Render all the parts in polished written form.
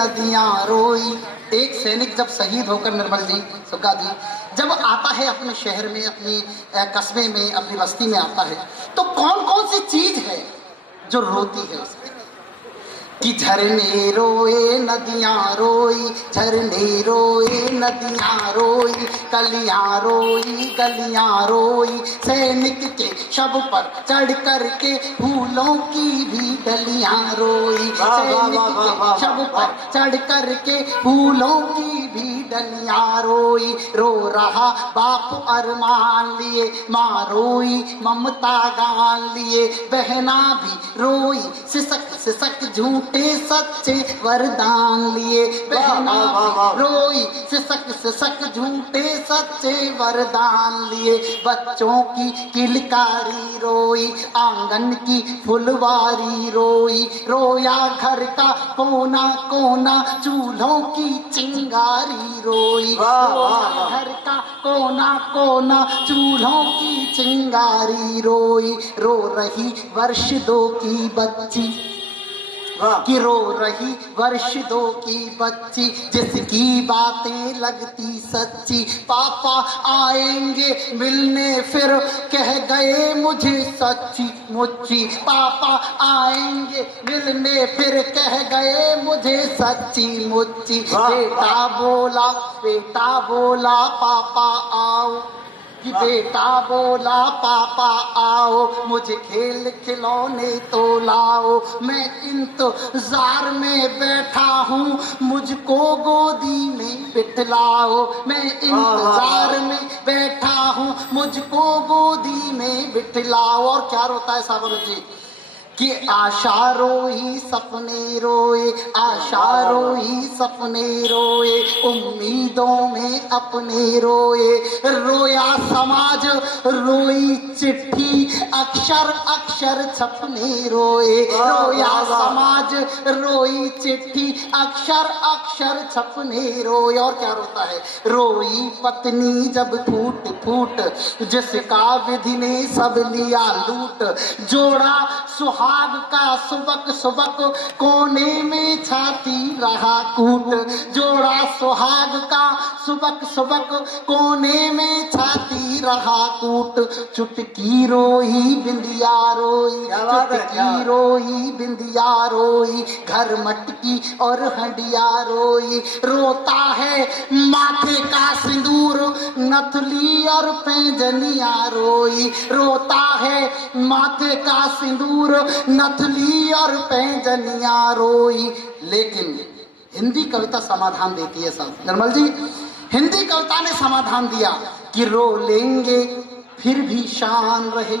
नदियां रोई। एक सैनिक जब शहीद होकर, निर्मल जी, सुगा जी, जब आता है अपने शहर में, अपनी कस्बे में, अपनी बस्ती में आता है, तो कौन कौन सी चीज है जो रोती है उसकी? कि झरने रोए नदियां रोई, झरने रोए नदियां रोई, कलियां रोई गलियां रोई, सैनिक के शव पर चढ़ कर के फूलों की भी डलियां रोई, सैनिक के शव पर चढ़ कर के फूलों की भी डलियां रोई। रो रहा बाप अरमान लिए, माँ रोई ममता गान लिए, बहना भी रोई सिसक सिसक झूठे सच्चे वरदान लिए, बहना भी रोई सिसक सिसक झूठे सच्चे वरदान लिए। बच्चों की किलकारी रोई, आंगन की फुलवारी रोई, रोया घर का कोना कोना, चूल्हों की चिंगारी रोई, रोया घर का कोना कोना, चूल्हों की चिंगारी रोई। रो रही वर्ष 2 की बच्ची, कि रो रही वर्ष 2 की बच्ची, जिसकी बातें लगती सच्ची, पापा आएंगे मिलने फिर कह गए मुझे सच्ची मुच्ची, पापा आएंगे मिलने फिर कह गए मुझे सच्ची मुच्ची। बेटा बोला पापा आओ, कि बेटा बोला पापा आओ, मुझे खेल खिलौने तो लाओ, मैं इंतजार में बैठा हूँ मुझको गोदी में बिठलाओ, मैं इंतजार में बैठा हूँ मुझको गोदी में बिठलाओ। और क्या रोता है सावन जी? कि आशा रोई सपने रोए, आशा रोई सपने रोए, उम्मीदों में अपने रोए, रोया समाज रोई चिट्ठी, अक्षर अक्षर छपने रोए, रोया समाज रोई चिट्ठी, अक्षर अक्षर छपने रोए। और क्या रोता है? रोई पत्नी जब फूट फूट, जिसका विधि ने सब लिया लूट, जोड़ा सुहाग का सुबक सुबक, कोने में छाती रहा कूट, जोड़ा सुहाग का सुबक सुबक, कोने में छाती रहा कूट। चुटकी रोई बिंदिया रोई, चुटकी रोई बिंदिया रोई, घर मटकी और हंडिया रोई, रोता है माथे का सिंदूर, नथली और पैंजनिया रोई, रोता है माथे का सिंदूर, नथली और पैंजनिया रोई। लेकिन हिंदी कविता समाधान देती है साहब, निर्मल जी, हिंदी कविता ने समाधान दिया कि रो लेंगे फिर भी शान रहे,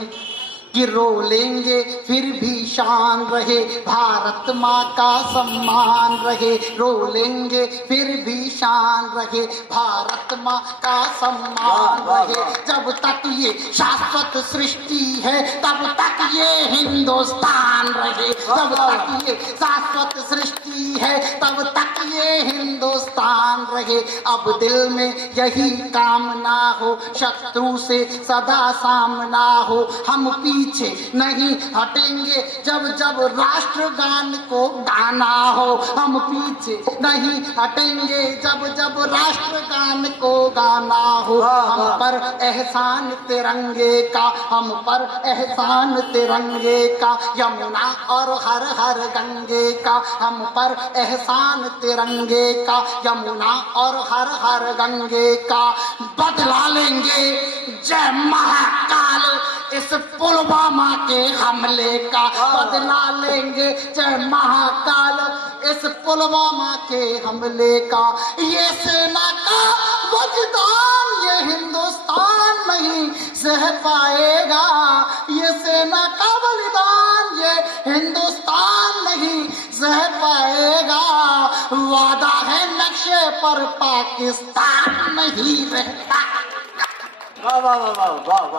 कि रो लेंगे फिर भी शान रहे, भारत माँ का सम्मान रहे, रो लेंगे फिर भी शान रहे, भारत माँ का सम्मान रहे। जब तक ये शाश्वत सृष्टि है तब तक ये हिंदुस्तान रहे, जब तक ये शाश्वत सृष्टि है तब तक ये हिंदुस्तान रहे। अब दिल में यही कामना हो, शत्रु से सदा सामना हो, हम पीछे नहीं हटेंगे जब जब राष्ट्रगान को गाना हो, हम पीछे नहीं हटेंगे जब जब राष्ट्रगान को गाना हो। हम पर एहसान तिरंगे का, हम पर एहसान तिरंगे का, यमुना और हर हर गंगे का, हम पर एहसान तिरंगे का, यमुना और हर हर गंगे का। बदला लेंगे जय महाकाल इस पुलवामा के हमले का, बदला लेंगे जय महाकाल इस पुलवामा के हमले का। ये सेना का बलिदान ये हिंदुस्तान नहीं सह पाएगा, ये सेना का बलिदान ये हिंदुस्तान नहीं सह पाएगा। वादा है नक्शे पर पाकिस्तान नहीं रहता। वाह वाह वाह वाह वाह।